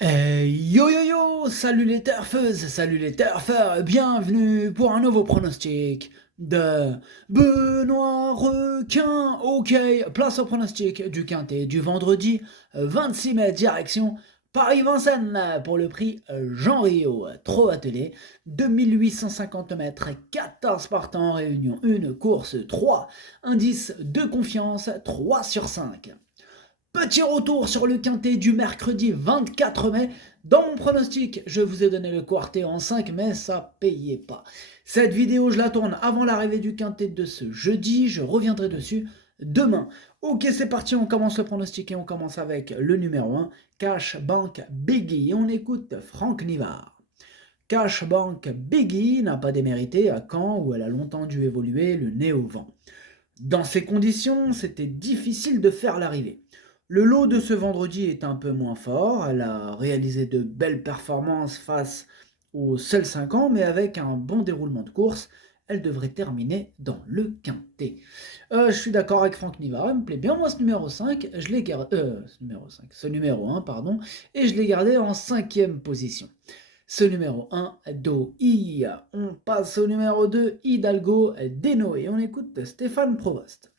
Yo yo yo, salut les turfeuses, salut les turfeurs, bienvenue pour un nouveau pronostic de Benoît Requin. Ok, place au pronostic du quintet du vendredi 26 mai, direction Paris-Vincennes pour le prix Jean Rio, trop attelé, 2850 mètres, 14 partants, réunion 1, course 3, indice de confiance 3 sur 5. Petit retour sur le quintet du mercredi 24 mai. Dans mon pronostic, je vous ai donné le quartet en 5, mais ça payait pas. Cette vidéo, je la tourne avant l'arrivée du quintet de ce jeudi. Je reviendrai dessus demain. Ok, c'est parti, on commence le pronostic et on commence avec le numéro 1, Cash Bank Biggie. Et on écoute Franck Nivard. Cash Bank Biggie n'a pas démérité à Caen où elle a longtemps dû évoluer le nez au vent. Dans ces conditions, c'était difficile de faire l'arrivée. Le lot de ce vendredi est un peu moins fort, elle a réalisé de belles performances face aux seuls 5 ans, mais avec un bon déroulement de course, elle devrait terminer dans le quintet. Je suis d'accord avec Franck Nivard, il me plaît bien, moi ce numéro 5, je l'ai gardé, ce numéro 1, pardon, et je l'ai gardé en 5e position. Ce numéro 1, Do-I. On passe au numéro 2, Hidalgo Denoé. On écoute Stéphane Provost.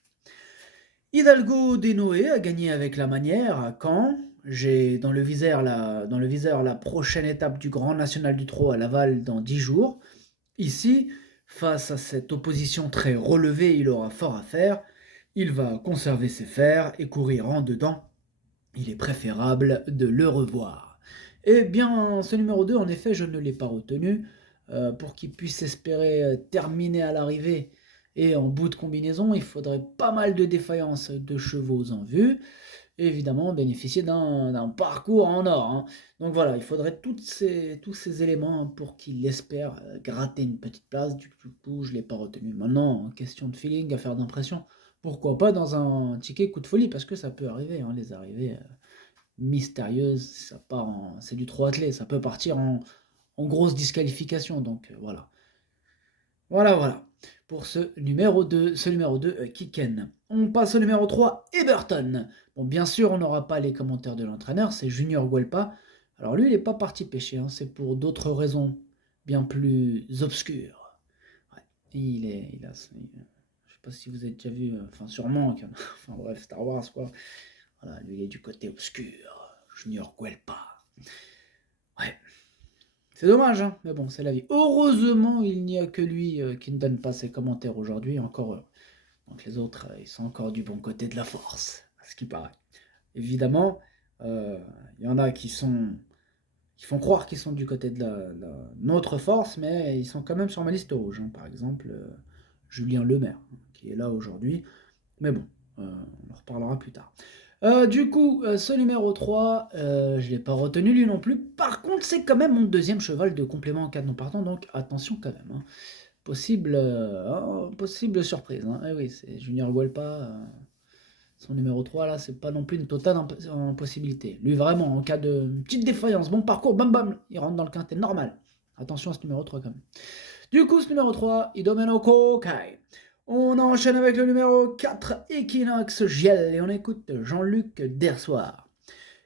Hidalgo Denoé a gagné avec la manière à Caen. J'ai dans le viseur la prochaine étape du Grand National du Trot à Laval dans 10 jours. Ici, face à cette opposition très relevée, il aura fort à faire. Il va conserver ses fers et courir en dedans. Il est préférable de le revoir. Eh bien, ce numéro 2, en effet, je ne l'ai pas retenu pour qu'il puisse espérer terminer à l'arrivée et en bout de combinaison, il faudrait pas mal de défaillances de chevaux en vue. Et évidemment, bénéficier d'un parcours en or. Hein. Donc voilà, il faudrait tous ces éléments pour qu'il espère gratter une petite place. Du coup, je ne l'ai pas retenu. Maintenant, question de feeling, affaire d'impression. Pourquoi pas dans un ticket coup de folie, parce que ça peut arriver, hein, les arrivées mystérieuses, c'est du trop attelé, ça peut partir en grosse disqualification, donc voilà. Voilà, pour ce numéro 2, Kiken. On passe au numéro 3, Eberton. Bon, bien sûr, on n'aura pas les commentaires de l'entraîneur, c'est Junior Guelpa. Alors lui, il n'est pas parti pêcher, hein, c'est pour d'autres raisons bien plus obscures. Ouais, je sais pas si vous avez déjà vu, enfin sûrement, enfin bref, Star Wars quoi. Voilà, lui il est du côté obscur, Junior Guelpa. Ouais, c'est dommage, hein, mais bon, c'est la vie. Heureusement, il n'y a que lui qui ne donne pas ses commentaires aujourd'hui, encore heureux. Donc les autres, ils sont encore du bon côté de la force, à ce qui paraît. Évidemment, il y en a qui font croire qu'ils sont du côté de notre force, mais ils sont quand même sur ma liste rouge. Hein. Par exemple, Julien Lemaire, qui est là aujourd'hui. Mais bon, on en reparlera plus tard. Du coup, ce numéro 3, je ne l'ai pas retenu lui non plus. Par contre, c'est quand même mon deuxième cheval de complément en cas de non partant, donc attention quand même. Hein. Possible surprise. Hein. Eh oui, c'est Junior Guelpa, son numéro 3, là, c'est pas non plus une totale impossibilité. Lui, vraiment, en cas de petite défaillance, bon parcours, bam bam, il rentre dans le quintet normal. Attention à ce numéro 3 quand même. Du coup, ce numéro 3, Idomeno Kokai. On enchaîne avec le numéro 4, Equinox Giel, et on écoute Jean-Luc Dersoir.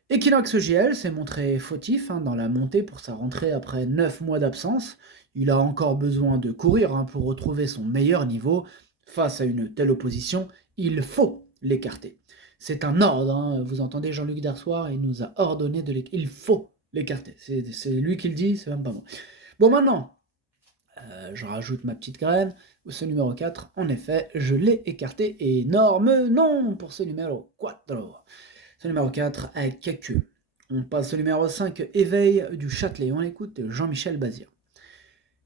Equinox Giel s'est montré fautif dans la montée pour sa rentrée après 9 mois d'absence. Il a encore besoin de courir pour retrouver son meilleur niveau. Face à une telle opposition, il faut l'écarter. C'est un ordre, vous entendez Jean-Luc Dersoir, il nous a ordonné de l'écarter. Il faut l'écarter. C'est lui qui le dit, c'est même pas moi. Bon, maintenant, je rajoute ma petite graine. Ce numéro 4, en effet, je l'ai écarté. Énorme non pour ce numéro 4. Ce numéro 4, avec Kaku. On passe au numéro 5, Éveil du Châtelet. On écoute Jean-Michel Bazir.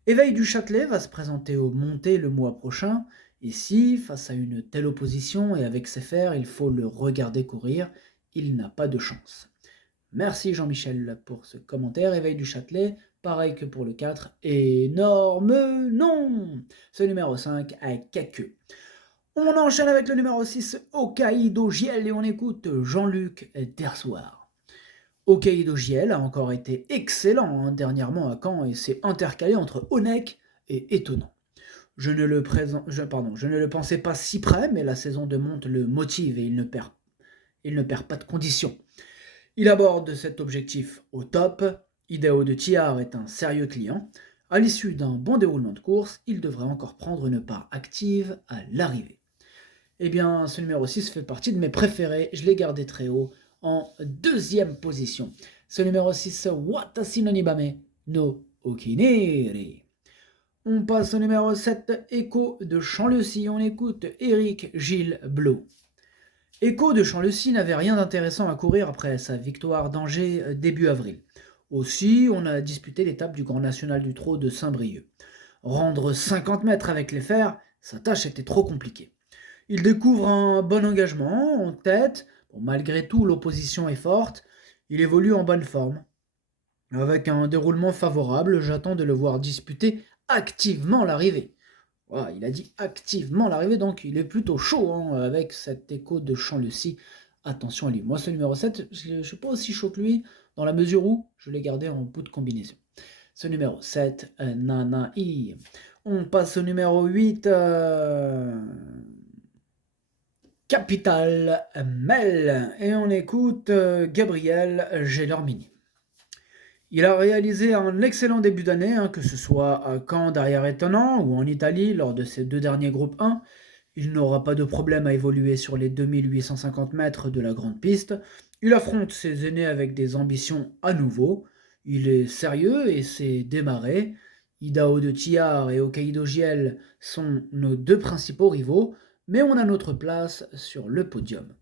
Éveil du Châtelet va se présenter au Monté le mois prochain. Ici, face à une telle opposition et avec ses fers, il faut le regarder courir. Il n'a pas de chance. Merci Jean-Michel pour ce commentaire. Éveil du Châtelet, pareil que pour le 4. Énorme non. Ce numéro 5 avec Kaku. On enchaîne avec le numéro 6, Hokkaido Giel, et on écoute Jean-Luc Dersoir. Hokkaido Giel a encore été excellent dernièrement à Caen et s'est intercalé entre Honeck et Étonnant. Je ne le pensais pas si près, mais la saison de monte le motive et il ne perd pas de condition. Il aborde cet objectif au top. Hideo de Tiar est un sérieux client. À l'issue d'un bon déroulement de course, il devrait encore prendre une part active à l'arrivée. Eh bien, ce numéro 6 fait partie de mes préférés. Je l'ai gardé très haut en deuxième position. Ce numéro 6, Watashi no Nibame no Okineri. On passe au numéro 7, Echo de Champ-le-Cy. On écoute Eric Gilles Blot. Echo de Champ-le-Cy n'avait rien d'intéressant à courir après sa victoire d'Angers début avril. Aussi, on a disputé l'étape du Grand National du Trot de Saint-Brieuc. Rendre 50 mètres avec les fers, sa tâche était trop compliquée. Il découvre un bon engagement en tête. Bon, malgré tout, l'opposition est forte. Il évolue en bonne forme. Avec un déroulement favorable, j'attends de le voir disputer activement l'arrivée. Voilà, il a dit activement l'arrivée, donc il est plutôt chaud avec cet Écho de Champ-le-Cy. Attention à lui. Moi, ce numéro 7, je ne suis pas aussi chaud que lui, dans la mesure où je l'ai gardé en bout de combinaison. Ce numéro 7, Nanaï. On passe au numéro 8, Capital Mel. Et on écoute Gabriel Gelormini. Il a réalisé un excellent début d'année, que ce soit à Caen derrière étonnant ou en Italie lors de ses deux derniers groupes 1. Il n'aura pas de problème à évoluer sur les 2850 mètres de la grande piste. Il affronte ses aînés avec des ambitions à nouveau. Il est sérieux et s'est démarré. Hideo de Tiar et Hokkaido Giel sont nos deux principaux rivaux, mais on a notre place sur le podium.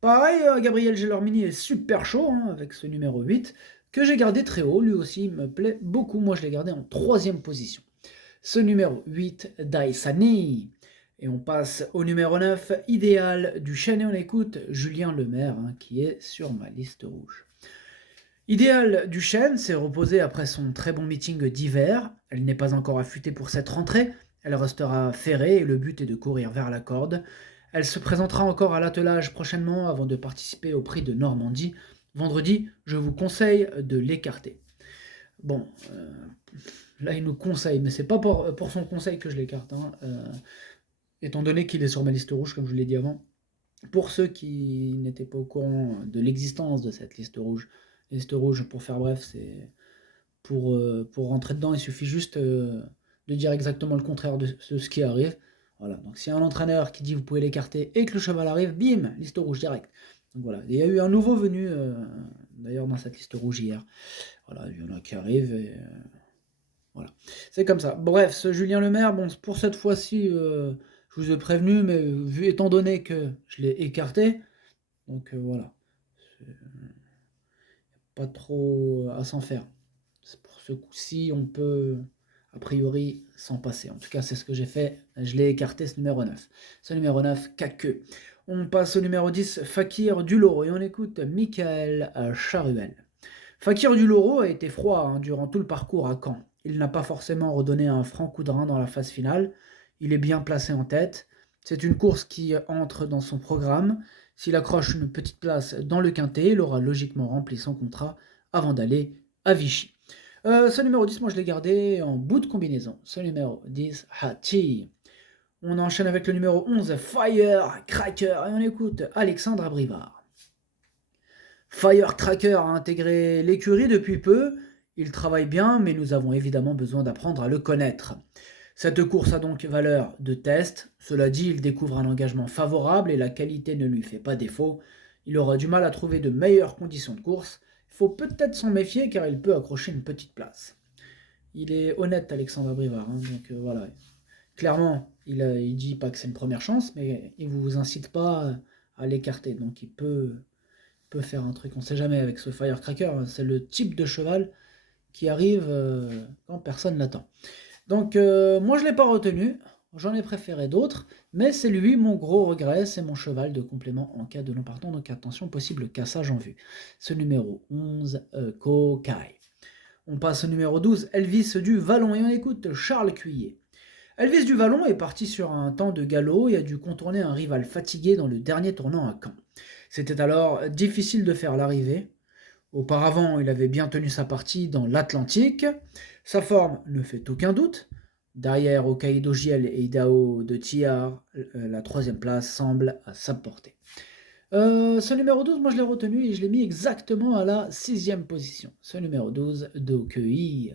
Pareil, Gabriel Gelormini est super chaud avec ce numéro 8, que j'ai gardé très haut, lui aussi me plaît beaucoup, moi je l'ai gardé en troisième position. Ce numéro 8, Daisani. Et on passe au numéro 9, Idéal du Chêne, et on écoute Julien Lemaire, qui est sur ma liste rouge. Idéal du Chêne s'est reposée après son très bon meeting d'hiver. Elle n'est pas encore affûtée pour cette rentrée, elle restera ferrée et le but est de courir vers la corde. Elle se présentera encore à l'attelage prochainement avant de participer au prix de Normandie. Vendredi, je vous conseille de l'écarter. Bon, là il nous conseille, mais c'est pas pour son conseil que je l'écarte, étant donné qu'il est sur ma liste rouge, comme je l'ai dit avant. Pour ceux qui n'étaient pas au courant de l'existence de cette liste rouge, liste rouge, pour faire bref, c'est pour rentrer dedans, il suffit juste de dire exactement le contraire de ce qui arrive. Voilà, donc s'il y a un entraîneur qui dit vous pouvez l'écarter et que le cheval arrive, bim, liste rouge direct. Donc voilà, il y a eu un nouveau venu d'ailleurs dans cette liste rouge hier. Voilà, il y en a qui arrivent et voilà. C'est comme ça. Bref, ce Julien Lemaire, bon, pour cette fois-ci, je vous ai prévenu, mais étant donné que je l'ai écarté, donc voilà. Pas trop à s'en faire. Pour ce coup-ci, on peut a priori s'en passer. En tout cas, c'est ce que j'ai fait. Je l'ai écarté, ce numéro 9. Ce numéro 9, Caqueux. On passe au numéro 10, Fakir du Loro, et on écoute Michael Charuel. Fakir du Loro a été froid durant tout le parcours à Caen. Il n'a pas forcément redonné un franc coup de rein dans la phase finale. Il est bien placé en tête. C'est une course qui entre dans son programme. S'il accroche une petite place dans le quintet, il aura logiquement rempli son contrat avant d'aller à Vichy. Ce numéro 10, moi je l'ai gardé en bout de combinaison. Ce numéro 10, Hachi. On enchaîne avec le numéro 11, Firecracker, et on écoute Alexandre Abrivard. Firecracker a intégré l'écurie depuis peu. Il travaille bien, mais nous avons évidemment besoin d'apprendre à le connaître. Cette course a donc valeur de test. Cela dit, il découvre un engagement favorable et la qualité ne lui fait pas défaut. Il aura du mal à trouver de meilleures conditions de course. Il faut peut-être s'en méfier car il peut accrocher une petite place. Il est honnête, Alexandre Abrivard, donc voilà. Clairement, il dit pas que c'est une première chance, mais il vous incite pas à l'écarter. Donc il peut faire un truc, on sait jamais avec ce Firecracker. C'est le type de cheval qui arrive quand personne l'attend. Donc moi je l'ai pas retenu, j'en ai préféré d'autres, mais c'est lui mon gros regret, c'est mon cheval de complément en cas de non partant, donc attention, possible cassage en vue. Ce numéro 11, Kokai. On passe au numéro 12, Elvis du Vallon, et on écoute Charles Cuillet. Elvis du Vallon est parti sur un temps de galop et a dû contourner un rival fatigué dans le dernier tournant à Caen. C'était alors difficile de faire l'arrivée. Auparavant, il avait bien tenu sa partie dans l'Atlantique. Sa forme ne fait aucun doute. Derrière Hokkaido Giel et Hideo de Tiar, la troisième place semble à sa portée. Ce numéro 12, moi je l'ai retenu et je l'ai mis exactement à la 6e position. Ce numéro 12, Dokei.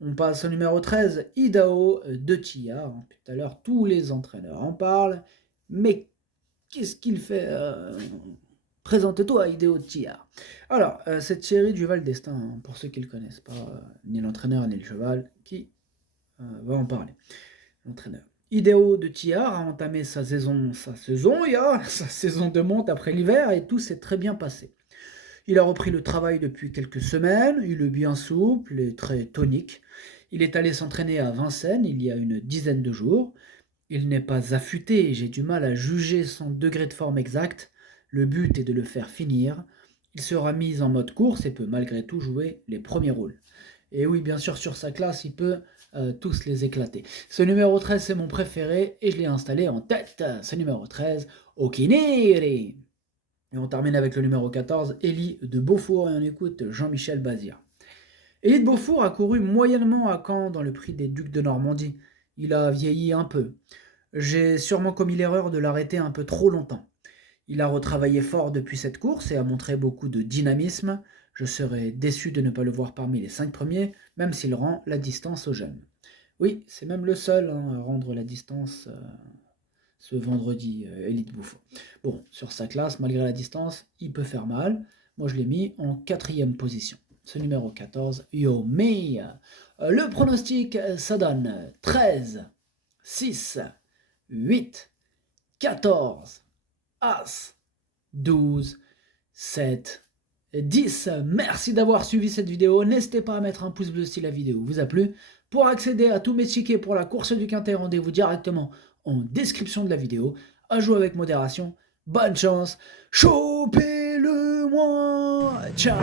On passe au numéro 13, Idao de Tia. Tout à l'heure, tous les entraîneurs en parlent. Mais qu'est-ce qu'il fait Présente-toi, Hideo Tia. Alors, cette série du Val d'Estaing, hein, pour ceux qui ne le connaissent pas, ni l'entraîneur ni le cheval, qui va en parler L'entraîneur. Hideo de Tia a entamé sa saison de monte après l'hiver et tout s'est très bien passé. Il a repris le travail depuis quelques semaines, il est bien souple et très tonique. Il est allé s'entraîner à Vincennes il y a une dizaine de jours. Il n'est pas affûté et j'ai du mal à juger son degré de forme exact. Le but est de le faire finir. Il sera mis en mode course et peut malgré tout jouer les premiers rôles. Et oui, bien sûr, sur sa classe, il peut tous les éclater. Ce numéro 13, c'est mon préféré et je l'ai installé en tête. Ce numéro 13, Okiniri. Et on termine avec le numéro 14, Élie de Beaufour, et on écoute Jean-Michel Bazir. Élie de Beaufour a couru moyennement à Caen dans le prix des Ducs de Normandie. Il a vieilli un peu. J'ai sûrement commis l'erreur de l'arrêter un peu trop longtemps. Il a retravaillé fort depuis cette course et a montré beaucoup de dynamisme. Je serais déçu de ne pas le voir parmi les 5 premiers, même s'il rend la distance aux jeunes. Oui, c'est même le seul à rendre la distance ce vendredi, Élie de Beaufour. Bon, sur sa classe, malgré la distance, il peut faire mal. Moi, je l'ai mis en 4e position. Ce numéro 14, Yo Me. Le pronostic, ça donne 13, 6, 8, 14, As, 12, 7, 10. Merci d'avoir suivi cette vidéo. N'hésitez pas à mettre un pouce bleu si la vidéo vous a plu. Pour accéder à tous mes tickets pour la course du Quintet, rendez-vous directement en description de la vidéo. À jouer avec modération. Bonne chance. Chopez-le-moi. Ciao.